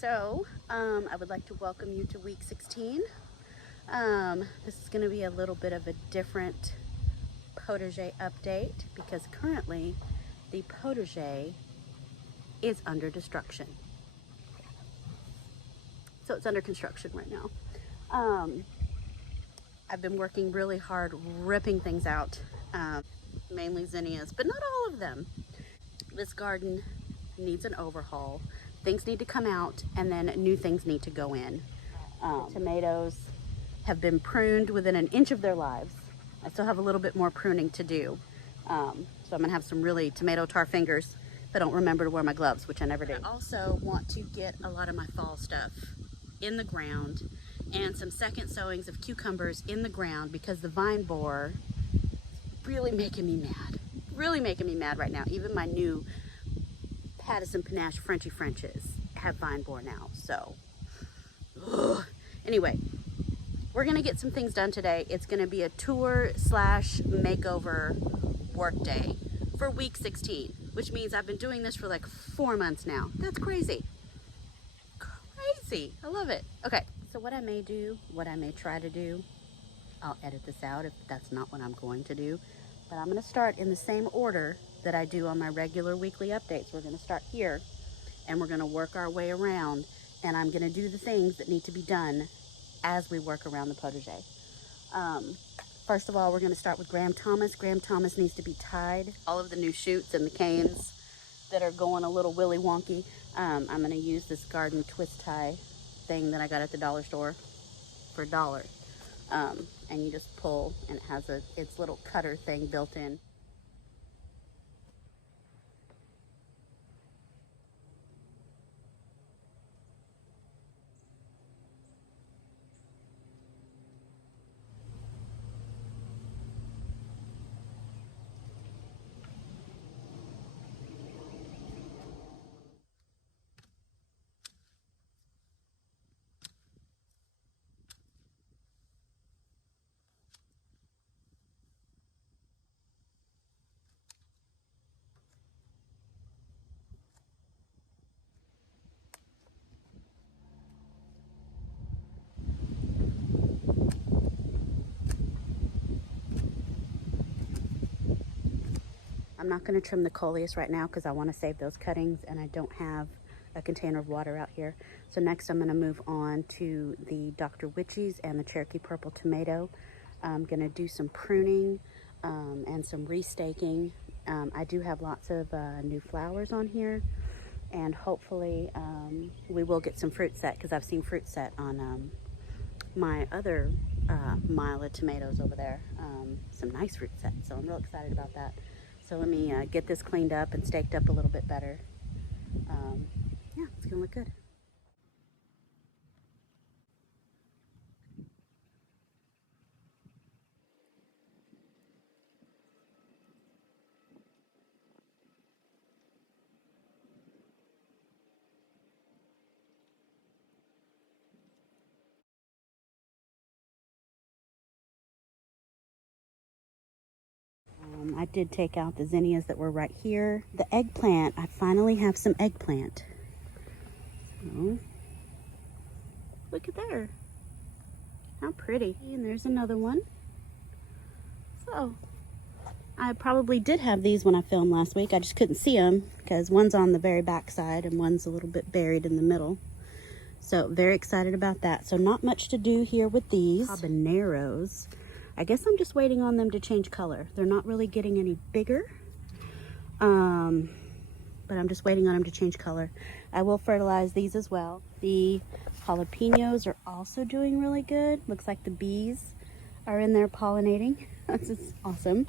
So I would like to welcome you to week 16. This is going to be a little bit of a different potager update because currently the potager is under destruction. So it's under construction right now. I've been working really hard ripping things out, mainly zinnias, but not all of them. This garden needs an overhaul. Things need to come out and then new things need to go in. Tomatoes have been pruned within an inch of their lives. I still have a little bit more pruning to do. So I'm gonna have some really tomato tar fingers if I don't remember to wear my gloves, which I never do. I also want to get a lot of my fall stuff in the ground and some second sowings of cucumbers in the ground because the vine borer is really making me mad. Really making me mad right now. Even my new Pattison Panache Frenchy Frenches have vine borer now, so. Ugh. Anyway, we're gonna get some things done today. It's gonna be a tour slash makeover work day for week 16, which means I've been doing this for like 4 months now. That's crazy. Crazy, I love it. Okay, so what I may do, what I may try to do, I'll edit this out if that's not what I'm going to do, but I'm gonna start in the same order that I do on my regular weekly updates. We're gonna start here and we're gonna work our way around, and I'm gonna do the things that need to be done as we work around the potager. First of all, we're gonna start with Graham Thomas. Graham Thomas needs to be tied. All of the new shoots and the canes that are going a little willy wonky. I'm gonna use this garden twist tie thing that I got at the dollar store for $1. And you just pull and it has its little cutter thing built in. I'm not going to trim the coleus right now because I want to save those cuttings and I don't have a container of water out here. So next I'm going to move on to the Dr. Witchies and the Cherokee Purple Tomato. I'm going to do some pruning and some restaking. I do have lots of new flowers on here, and hopefully we will get some fruit set because I've seen fruit set on my other mile of tomatoes over there. Some nice fruit set, so I'm real excited about that. So let me get this cleaned up and staked up a little bit better. Yeah, it's gonna look good. I did take out the zinnias that were right here. The eggplant, I finally have some eggplant. Oh, look at there. How pretty. And there's another one. So, I probably did have these when I filmed last week. I just couldn't see them because one's on the very back side and one's a little bit buried in the middle. So, very excited about that. So, not much to do here with these. Habaneros. I guess I'm just waiting on them to change color. They're not really getting any bigger, but I'm just waiting on them to change color. I will fertilize these as well. The jalapenos are also doing really good. Looks like the bees are in there pollinating. This is awesome.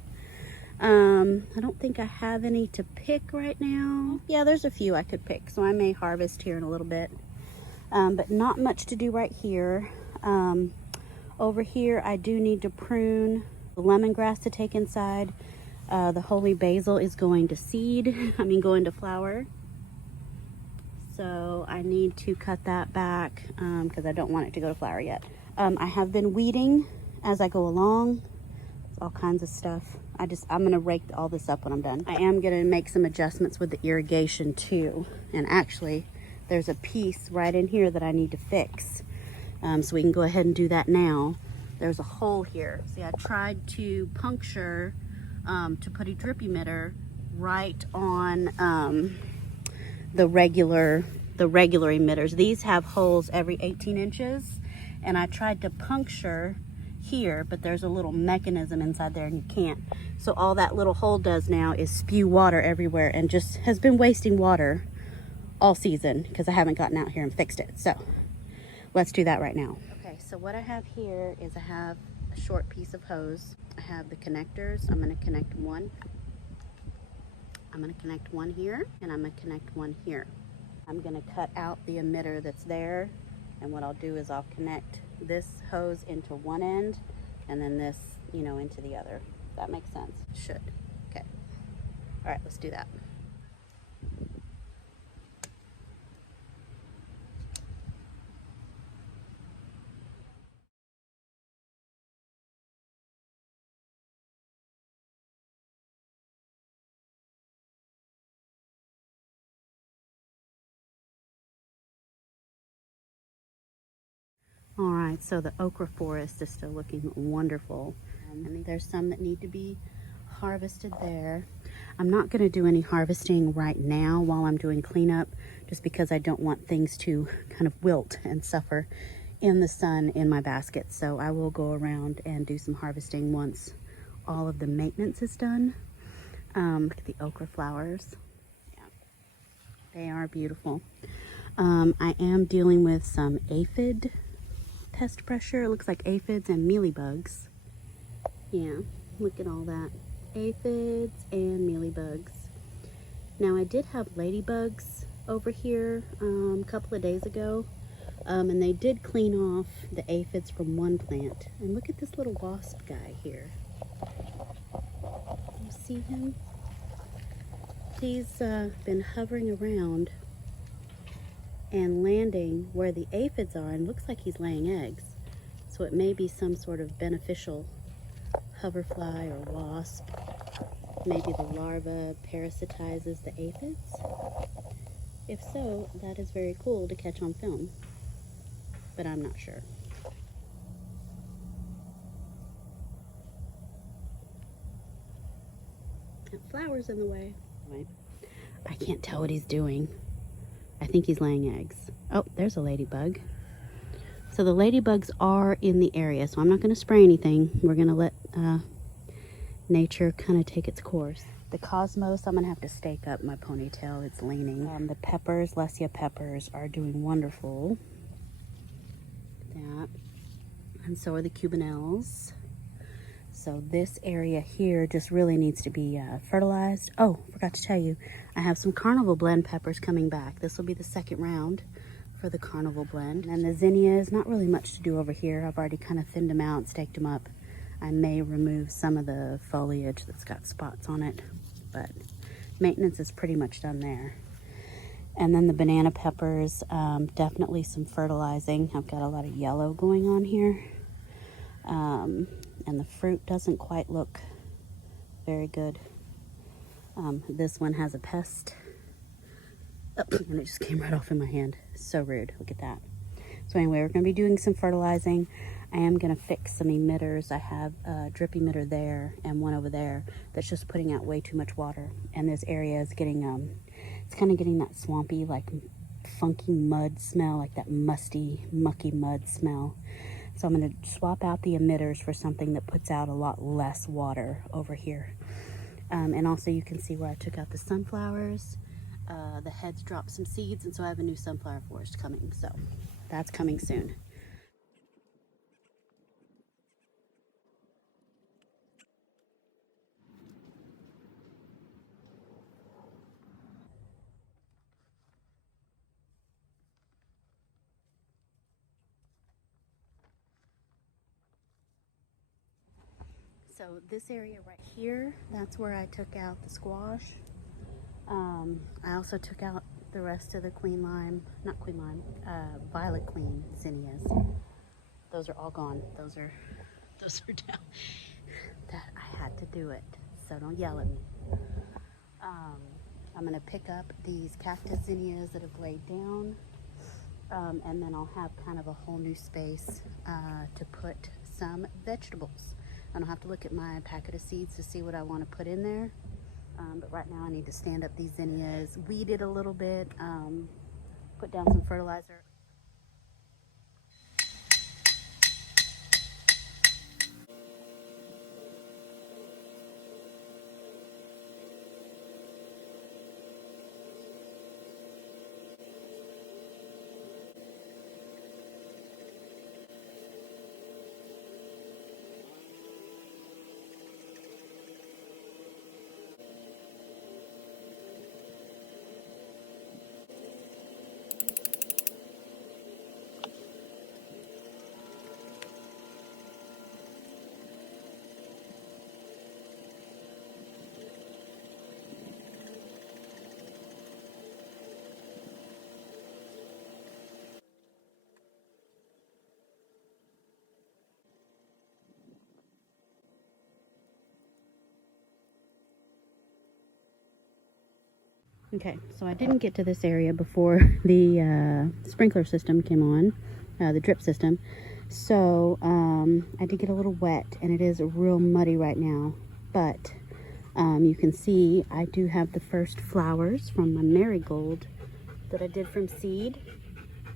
I don't think I have any to pick right now. Yeah, there's a few I could pick, so I may harvest here in a little bit. But not much to do right here. Over here, I do need to prune the lemongrass to take inside. The holy basil is going to seed, going to flower. So I need to cut that back because I don't want it to go to flower yet. I have been weeding as I go along. All kinds of stuff. I'm gonna rake all this up when I'm done. I am gonna make some adjustments with the irrigation too. And actually, there's a piece right in here that I need to fix. So we can go ahead and do that now. There's a hole here. See, I tried to puncture to put a drip emitter right on the regular emitters. These have holes every 18 inches, and I tried to puncture here, but there's a little mechanism inside there and you can't. So all that little hole does now is spew water everywhere, and just has been wasting water all season because I haven't gotten out here and fixed it. So let's do that right now. Okay, so what I have here is I have a short piece of hose. I have the connectors. I'm going to connect one. I'm going to connect one here, and I'm going to connect one here. I'm going to cut out the emitter that's there, and what I'll do is I'll connect this hose into one end and then this, you know, into the other. That makes sense? Should. Okay. All right, let's do that. All right, so the okra forest is still looking wonderful. And there's some that need to be harvested there. I'm not going to do any harvesting right now while I'm doing cleanup, just because I don't want things to kind of wilt and suffer in the sun in my basket. So I will go around and do some harvesting once all of the maintenance is done. Look at the okra flowers. Yeah, they are beautiful. I am dealing with some aphid pest pressure. It looks like aphids and mealybugs. Yeah, look at all that. Aphids and mealybugs. Now I did have ladybugs over here a couple of days ago, and they did clean off the aphids from one plant. And look at this little wasp guy here. You see him? He's been hovering around and landing where the aphids are, and looks like he's laying eggs. So it may be some sort of beneficial hoverfly or wasp. Maybe the larva parasitizes the aphids. If so, that is very cool to catch on film, but I'm not sure. That flower's in the way. Anyway, I can't tell what he's doing. I think he's laying eggs. Oh, there's a ladybug. So the ladybugs are in the area, so I'm not going to spray anything. We're going to let nature kind of take its course. The cosmos, I'm going to have to stake up my ponytail. It's leaning. The peppers, Lesia peppers, are doing wonderful. That. And so are the cubanelles. So this area here just really needs to be fertilized. Oh, forgot to tell you, I have some carnival blend peppers coming back. This will be the second round for the carnival blend. And the zinnias, not really much to do over here. I've already kind of thinned them out, staked them up. I may remove some of the foliage that's got spots on it, but maintenance is pretty much done there. And then the banana peppers, definitely some fertilizing. I've got a lot of yellow going on here. And the fruit doesn't quite look very good. This one has a pest. Oh, and it just came right off in my hand. So rude. Look at that. So anyway, we're going to be doing some fertilizing. I am going to fix some emitters. I have a drip emitter there and one over there that's just putting out way too much water. And this area is getting, it's kind of getting that swampy, like funky mud smell, like that musty, mucky mud smell. So I'm going to swap out the emitters for something that puts out a lot less water over here. And also you can see where I took out the sunflowers. The heads dropped some seeds, and so I have a new sunflower forest coming. So that's coming soon. So this area right here, that's where I took out the squash. I also took out the rest of the queen lime, not queen lime, violet queen zinnias. Those are all gone. Those are down. That I had to do it, so don't yell at me. I'm gonna pick up these cactus zinnias that have laid down. And then I'll have kind of a whole new space to put some vegetables. And I'll have to look at my packet of seeds to see what I want to put in there. But right now I need to stand up these zinnias, weed it a little bit, put down some fertilizer. Okay, so I didn't get to this area before the sprinkler system came on, the drip system. So I did get a little wet, and it is real muddy right now. But you can see I do have the first flowers from my marigold that I did from seed.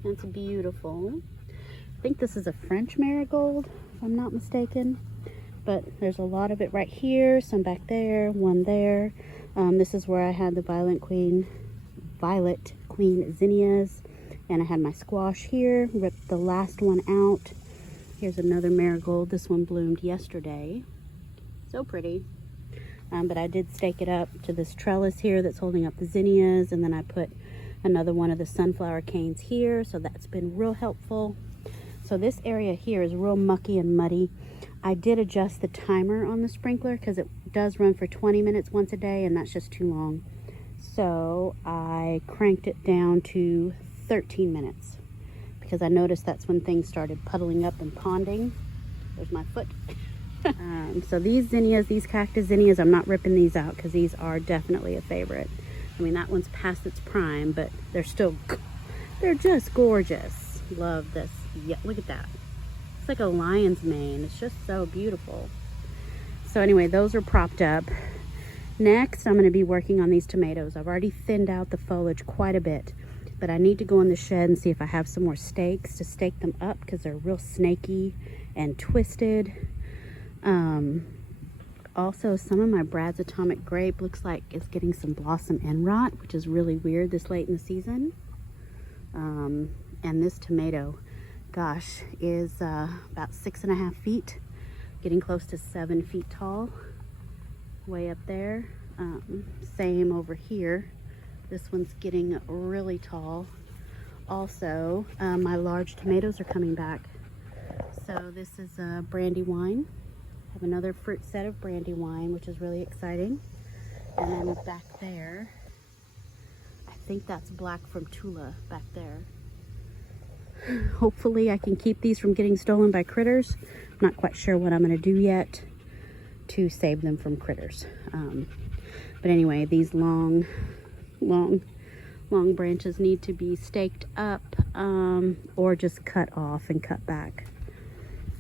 That's beautiful. I think this is a French marigold, if I'm not mistaken. But there's a lot of it right here, some back there, one there. This is where I had the Violet Queen zinnias, and I had my squash here. Ripped the last one out. Here's another marigold. This one bloomed yesterday. So pretty. But I did stake it up to this trellis here that's holding up the zinnias, and then I put another one of the sunflower canes here, so that's been real helpful. So this area here is real mucky and muddy. I did adjust the timer on the sprinkler because it does run for 20 minutes once a day, and that's just too long. So I cranked it down to 13 minutes because I noticed that's when things started puddling up and ponding. There's my foot. So these zinnias, these cactus zinnias, I'm not ripping these out because these are definitely a favorite. I mean, that one's past its prime, but they're just gorgeous. Love this. Yeah, look at that. It's like a lion's mane. It's just so beautiful. So anyway, those are propped up. Next, I'm going to be working on these tomatoes. I've already thinned out the foliage quite a bit, but I need to go in the shed and see if I have some more stakes to stake them up because they're real snaky and twisted. Also, some of my Brad's Atomic Grape looks like it's getting some blossom end rot, which is really weird this late in the season. And this tomato, gosh, is about 6.5 feet, getting close to 7 feet tall, way up there. Same over here. This one's getting really tall. Also, my large tomatoes are coming back. So this is Brandywine. I have another fruit set of Brandywine, which is really exciting. And then back there, I think that's Black from Tula back there. Hopefully I can keep these from getting stolen by critters. I'm not quite sure what I'm going to do yet to save them from critters. But anyway, these long branches need to be staked up or just cut off and cut back.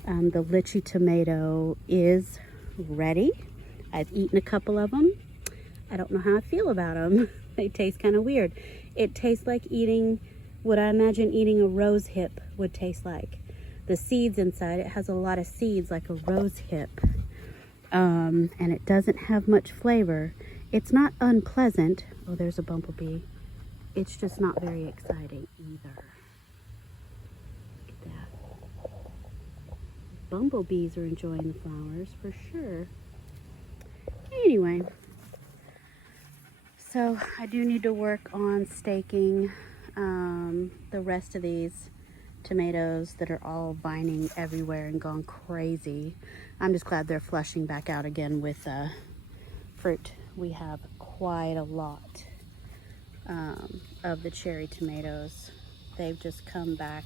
The lychee tomato is ready. I've eaten a couple of them. I don't know how I feel about them. They taste kind of weird. It tastes like eating what I imagine eating a rose hip would taste like. The seeds inside, it has a lot of seeds like a rose hip. And it doesn't have much flavor. It's not unpleasant. Oh, there's a bumblebee. It's just not very exciting either. Look at that. Bumblebees are enjoying the flowers for sure. Anyway, so I do need to work on staking the rest of these tomatoes that are all vining everywhere and gone crazy. I'm just glad they're flushing back out again with fruit. We have quite a lot of the cherry tomatoes. They've just come back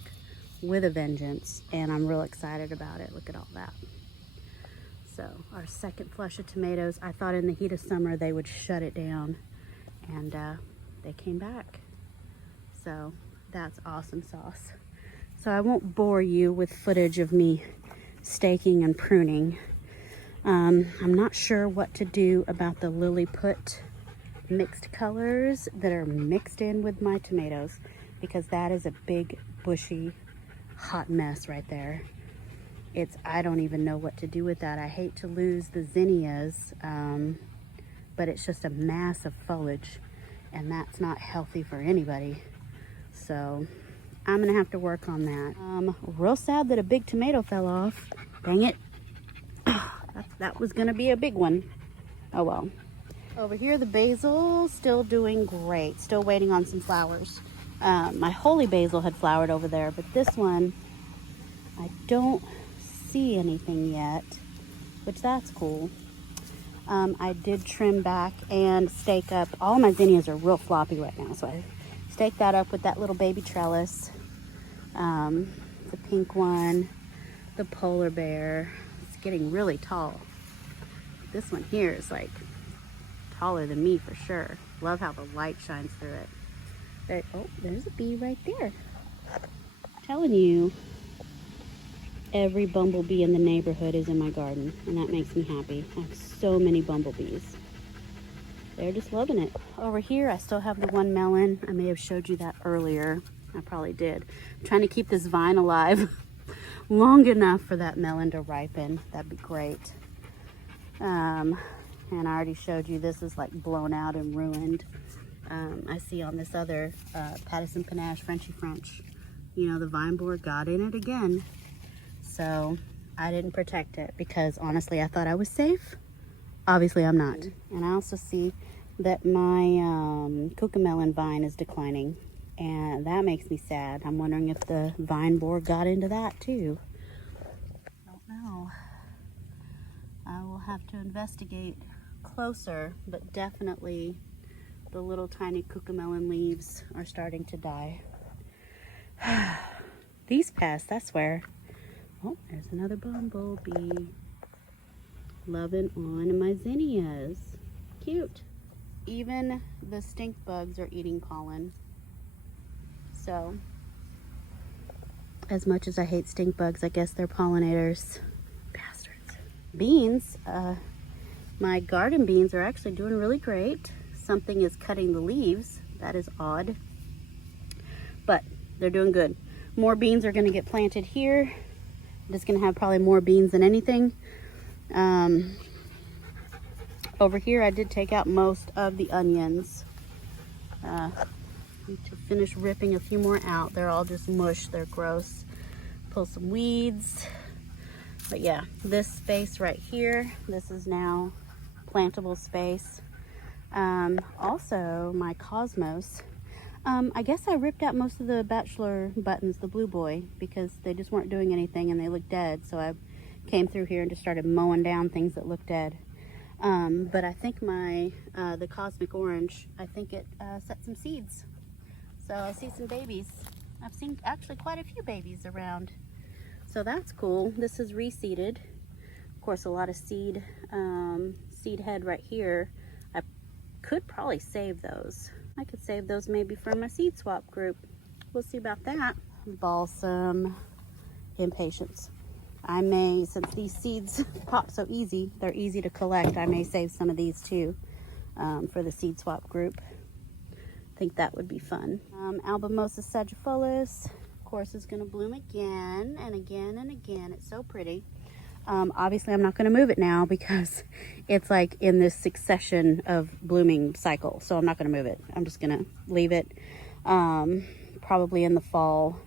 with a vengeance, and I'm real excited about it. Look at all that. So our second flush of tomatoes, I thought in the heat of summer they would shut it down, and they came back. So That's awesome sauce. So I won't bore you with footage of me staking and pruning. I'm not sure what to do about the Lilliput mixed colors that are mixed in with my tomatoes, because that is a big, bushy, hot mess right there. I don't even know what to do with that. I hate to lose the zinnias, but it's just a mass of foliage, and that's not healthy for anybody. So I'm gonna have to work on that. Real sad that a big tomato fell off. Dang it. That was gonna be a big one. Oh well. Over here, the basil still doing great. Still waiting on some flowers. My holy basil had flowered over there, but this one, I don't see anything yet, which that's cool. I did trim back and stake up. All my zinnias are real floppy right now, so I staked that up with that little baby trellis. The pink one, the polar bear. It's getting really tall. This one here is like taller than me for sure. Love how the light shines through it. Oh, there's a bee right there. I'm telling you, every bumblebee in the neighborhood is in my garden, and that makes me happy. I have so many bumblebees. They're just loving it. Over here, I still have the one melon. I may have showed you that earlier. I probably did. I'm trying to keep this vine alive long enough for that melon to ripen. That'd be great. And I already showed you this is like blown out and ruined. I see on this other Patterson Panache Frenchy French, you know, the vine borer got in it again. So I didn't protect it because honestly I thought I was safe. Obviously I'm not. And I also see that my cucamelon vine is declining, and that makes me sad. I'm wondering if the vine borer got into that too. I don't know. I will have to investigate closer, but definitely the little tiny cucamelon leaves are starting to die. These pests, I swear. Oh, there's another bumblebee. Loving on my zinnias. Cute. Even the stink bugs are eating pollen. So, as much as I hate stink bugs, I guess they're pollinators. Bastards. Beans, my garden beans are actually doing really great. Something is cutting the leaves. That is odd. But they're doing good. More beans are gonna get planted here. I'm just gonna have probably more beans than anything. Over here I did take out most of the onions. Need to finish ripping a few more out. They're all just mush, they're gross. Pull some weeds. But yeah, this space right here, this is now plantable space. Also my cosmos. I guess I ripped out most of the bachelor buttons, the blue boy, because they just weren't doing anything and they looked dead. So I came through here and just started mowing down things that looked dead. But I think my, the cosmic orange, I think it set some seeds. So I see some babies. I've seen actually quite a few babies around. So that's cool. This is reseeded. Of course, a lot of seed head right here. I could probably save those. I could save those maybe for my seed swap group. We'll see about that. Balsam, impatiens. I may, since these seeds pop so easy, they're easy to collect, I may save some of these too for the seed swap group. I think that would be fun. Albumosa sagittiferus, of course, is going to bloom again and again and again. It's so pretty. Obviously, I'm not going to move it now because it's like in this succession of blooming cycle. So I'm not going to move it. I'm just going to leave it probably in the fall.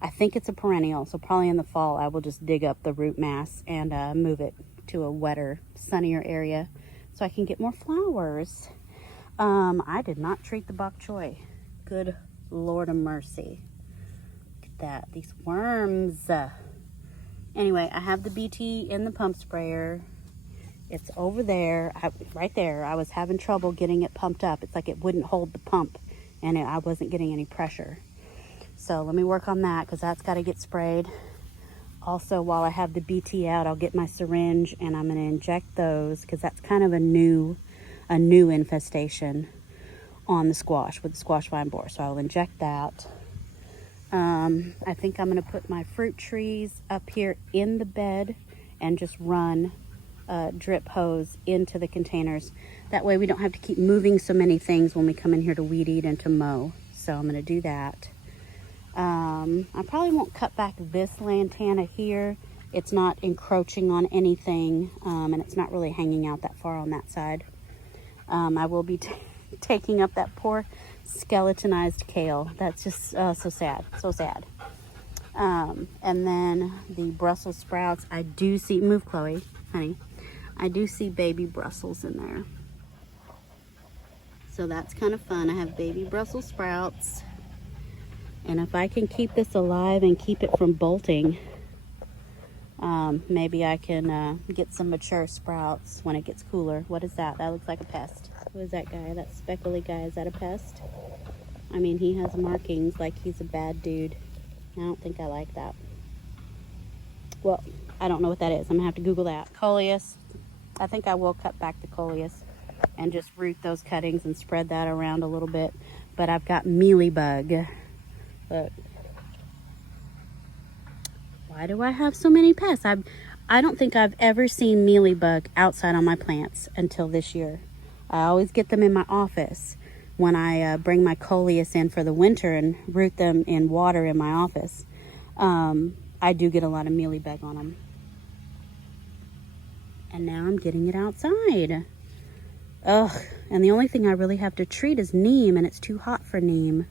I think it's a perennial, so probably in the fall I will just dig up the root mass and move it to a wetter, sunnier area so I can get more flowers. I did not treat the bok choy. Good Lord of mercy. Look at that, these worms. Anyway, I have the BT in the pump sprayer. It's over there, right there. I was having trouble getting it pumped up. It's like it wouldn't hold the pump and I wasn't getting any pressure. So let me work on that because that's got to get sprayed. Also, while I have the BT out, I'll get my syringe and I'm going to inject those because that's kind of a new infestation on the squash with the squash vine borer. So I'll inject that. I think I'm going to put my fruit trees up here in the bed and just run drip hose into the containers. That way we don't have to keep moving so many things when we come in here to weed eat and to mow. So I'm going to do that. I probably won't cut back this lantana here. It's not encroaching on anything, and it's not really hanging out that far on that side. I will be taking up that poor skeletonized kale. That's just so sad, so sad. And then the Brussels sprouts, I do see, move Chloe, honey. I do see baby Brussels in there. So that's kind of fun. I have baby Brussels sprouts. And if I can keep this alive and keep it from bolting, maybe I can get some mature sprouts when it gets cooler. What is that? That looks like a pest. Who is that guy? That speckly guy, is that a pest? I mean, he has markings like he's a bad dude. I don't think I like that. Well, I don't know what that is. I'm gonna have to Google that. Coleus. I think I will cut back the coleus and just root those cuttings and spread that around a little bit. But I've got mealybug. Look. Why do I have so many pests? I don't think I've ever seen mealybug outside on my plants until this year. I always get them in my office when I bring my coleus in for the winter and root them in water in my office. I do get a lot of mealybug on them. And now I'm getting it outside. Ugh, and the only thing I really have to treat is neem, and it's too hot for neem.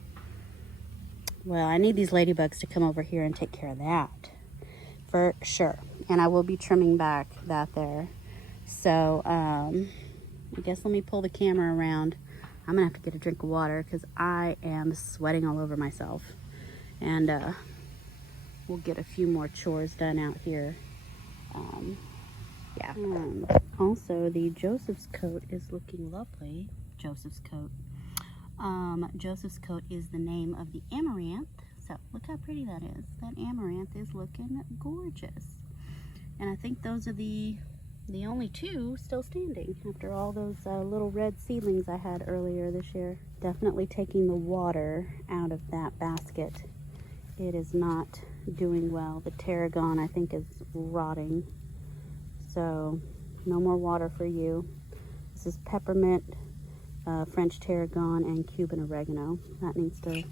Well, I need these ladybugs to come over here and take care of that. For sure. And I will be trimming back that there. So, I guess let me pull the camera around. I'm gonna have to get a drink of water because I am sweating all over myself. And we'll get a few more chores done out here. Yeah. Also, the Joseph's coat is looking lovely. Joseph's coat. Joseph's coat is the name of the amaranth. So look how pretty that is. That amaranth is looking gorgeous. And I think those are the only two still standing after all those little red seedlings I had earlier this year. Definitely taking the water out of that basket. It is not doing well. The tarragon, I think, is rotting. So no more water for you. This is peppermint, French tarragon, and Cuban oregano. That needs to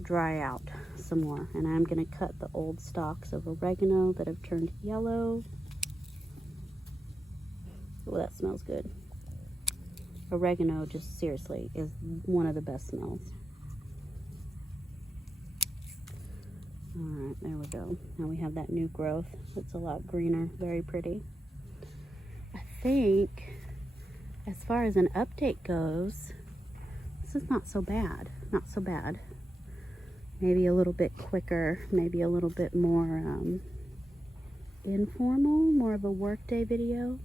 dry out some more. And I'm going to cut the old stalks of oregano that have turned yellow. Oh, that smells good. Oregano, just seriously, is one of the best smells. Alright, there we go. Now we have that new growth. It's a lot greener, very pretty. I think, as far as an update goes, this is not so bad. Not so bad. Maybe a little bit quicker, maybe a little bit more informal, more of a workday video.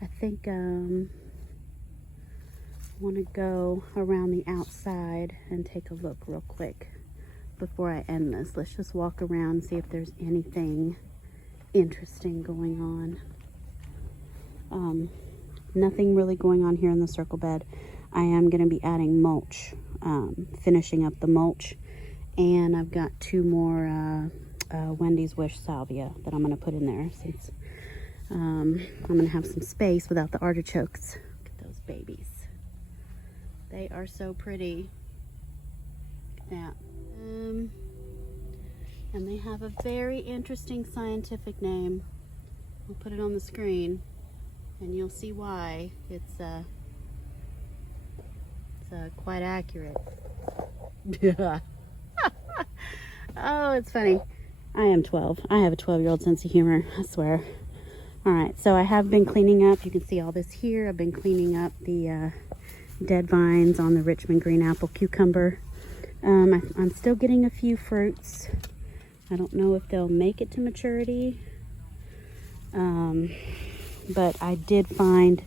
I think I want to go around the outside and take a look real quick before I end this. Let's just walk around and see if there's anything interesting going on. Nothing really going on here in the circle bed. I am going to be adding mulch, finishing up the mulch, and I've got 2 more Wendy's Wish salvia that I'm going to put in there since I'm going to have some space without the artichokes. Look at those babies. They are so pretty. Look at that. And they have a very interesting scientific name. I'll put it on the screen and you'll see why. It's quite accurate. Oh, it's funny. I am 12. I have a 12-year-old sense of humor, I swear. Alright, so I have been cleaning up. You can see all this here. I've been cleaning up the dead vines on the Richmond green apple cucumber. I'm still getting a few fruits. I don't know if they'll make it to maturity. But I did find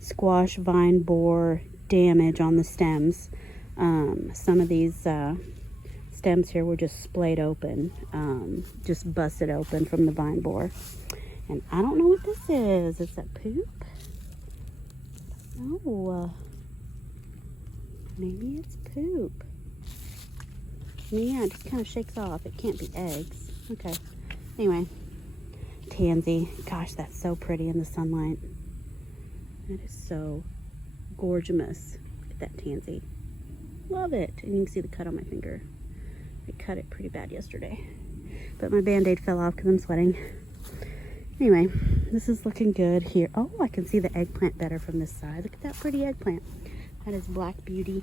squash vine borer damage on the stems. Some of these stems here were just splayed open, just busted open from the vine borer. And I don't know what this is. Is that poop? Oh, maybe it's poop. I mean, yeah, it kind of shakes off. It can't be eggs. Okay. Anyway, tansy. Gosh, that's so pretty in the sunlight. That is so gorgeous. Look at that tansy. Love it. And you can see the cut on my finger. I cut it pretty bad yesterday. But my Band-Aid fell off because I'm sweating. Anyway, this is looking good here. Oh, I can see the eggplant better from this side. Look at that pretty eggplant. That is Black Beauty.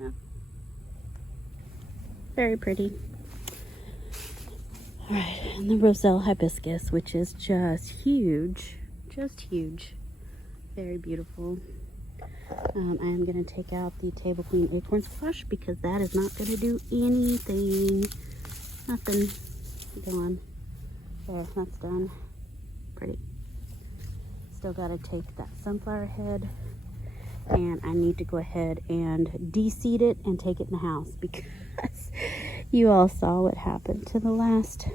Yeah. Very pretty. Alright, and the Roselle hibiscus, which is just huge. Just huge. Very beautiful. I am going to take out the Table Queen acorn squash because that is not going to do anything. Nothing. Gone. There, that's done. Pretty. Still got to take that sunflower head, and I need to go ahead and de-seed it and take it in the house because you all saw what happened to the last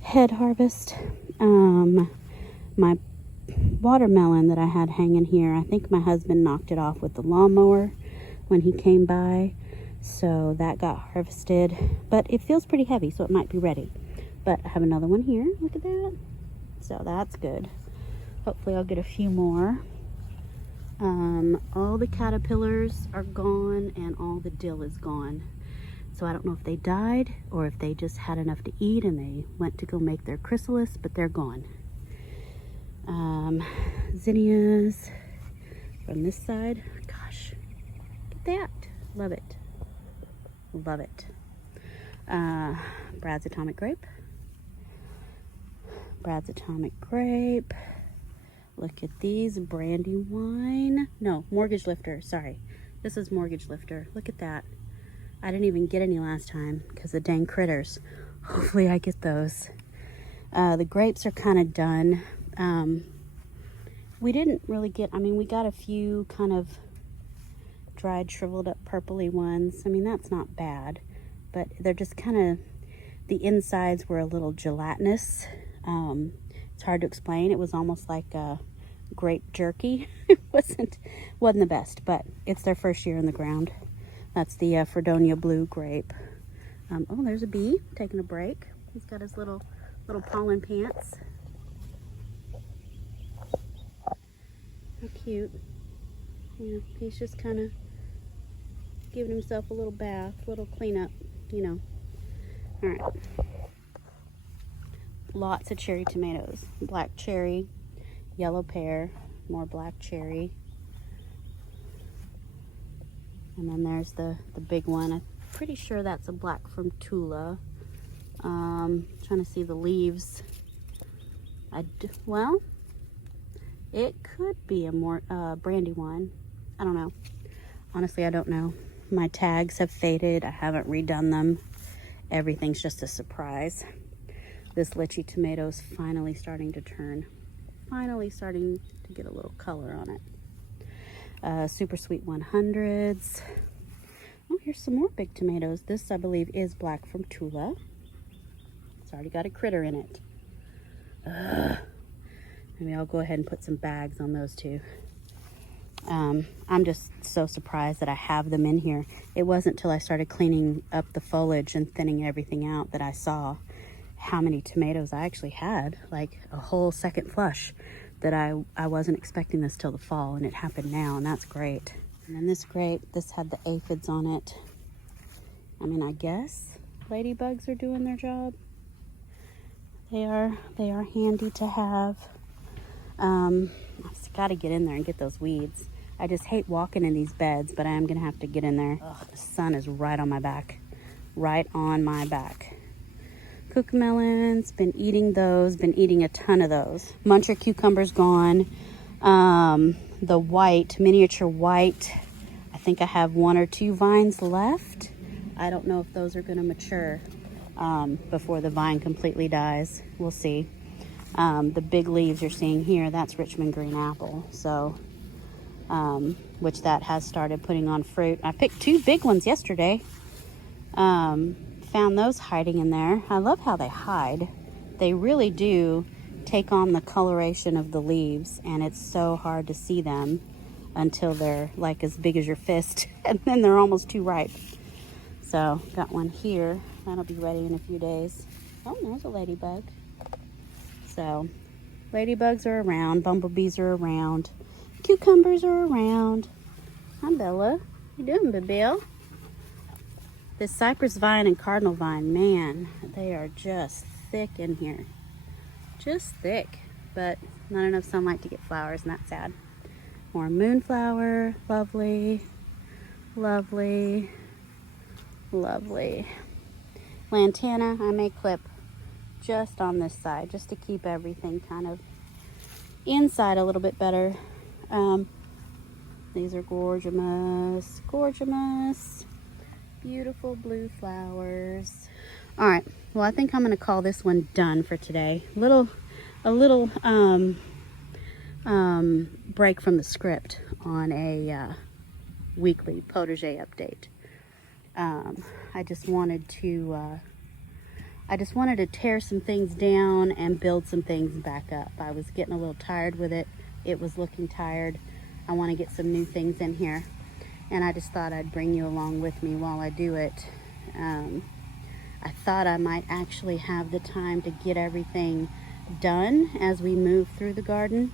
head harvest. My watermelon that I had hanging here, I think my husband knocked it off with the lawnmower when he came by, so that got harvested, but it feels pretty heavy, so it might be ready. But I have another one here. Look at that. So that's good. Hopefully I'll get a few more. All the caterpillars are gone and all the dill is gone. So I don't know if they died or if they just had enough to eat and they went to go make their chrysalis, but they're gone. Zinnias from this side. Gosh, look at that. Love it. Love it. Brad's Atomic Grape. Brad's Atomic Grape. Look at these. Brandywine. No, Mortgage Lifter. Sorry. This is Mortgage Lifter. Look at that. I didn't even get any last time because of dang critters. Hopefully I get those. The grapes are kind of done. We didn't really get, I mean, we got a few kind of dried, shriveled up purpley ones. I mean, that's not bad, but they're just kind of, the insides were a little gelatinous. It's hard to explain. It was almost like a grape jerky. It wasn't the best, but it's their first year in the ground. That's the Fredonia Blue grape. Oh, there's a bee taking a break. He's got his little pollen pants. How cute. Yeah, he's just kind of giving himself a little bath, a little cleanup, you know. All right. Lots of cherry tomatoes. Black cherry, yellow pear, more black cherry. And then there's the big one. I'm pretty sure that's a black from Tula. Trying to see the leaves. Well, it could be a more Brandywine. I don't know. Honestly, I don't know. My tags have faded. I haven't redone them. Everything's just a surprise. This lychee tomato is finally starting to turn. Finally starting to get a little color on it. Super Sweet 100s. Oh, here's some more big tomatoes. This, I believe, is black from Tula. It's already got a critter in it. Maybe I'll go ahead and put some bags on those two. I'm just so surprised that I have them in here. It wasn't till I started cleaning up the foliage and thinning everything out that I saw how many tomatoes I actually had, like a whole second flush, that I wasn't expecting this till the fall, and it happened now, and that's great. And then this grape, this had the aphids on it. I mean, I guess ladybugs are doing their job. They are handy to have. I've just got to get in there and get those weeds. I just hate walking in these beds, but I am going to have to get in there. Ugh, the sun is right on my back. Right on my back. Cucamelons, been eating those, been eating a ton of those. Muncher cucumber's gone. The white, miniature white, I think I have 1 or 2 vines left. I don't know if those are going to mature before the vine completely dies. We'll see. The big leaves you're seeing here, that's Richmond green apple. So, which that has started putting on fruit. I picked 2 big ones yesterday. Found those hiding in there. I love how they hide. They really do take on the coloration of the leaves, and it's so hard to see them until they're like as big as your fist, and then they're almost too ripe. So got one here. That'll be ready in a few days. Oh, there's a ladybug. So ladybugs are around, bumblebees are around, cucumbers are around. Hi, Bella. You doing, Babille? This cypress vine and cardinal vine, man, they are just thick in here. Just thick, but not enough sunlight to get flowers, and that's sad. More moonflower, lovely, lovely, lovely. Lantana, I may clip just on this side, just to keep everything kind of inside a little bit better. These are gorgeous, gorgeous, beautiful blue flowers. All right, well, I think I'm gonna call this one done for today. A little break from the script on a weekly potager update. I just wanted to tear some things down and build some things back up. I was getting a little tired with it. It was looking tired. I want to get some new things in here, and I just thought I'd bring you along with me while I do it. I thought I might actually have the time to get everything done as we move through the garden,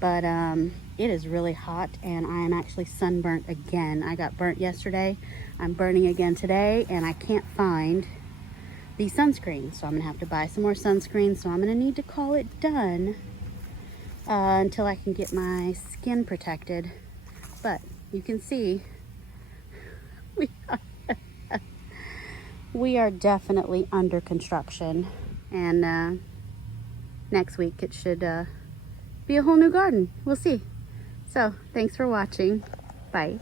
but it is really hot and I am actually sunburnt again. I got burnt yesterday. I'm burning again today, and I can't find the sunscreen, so I'm gonna have to buy some more sunscreen. So I'm gonna need to call it done until I can get my skin protected. But you can see we are definitely under construction, and next week it should be a whole new garden. We'll see. So thanks for watching. Bye.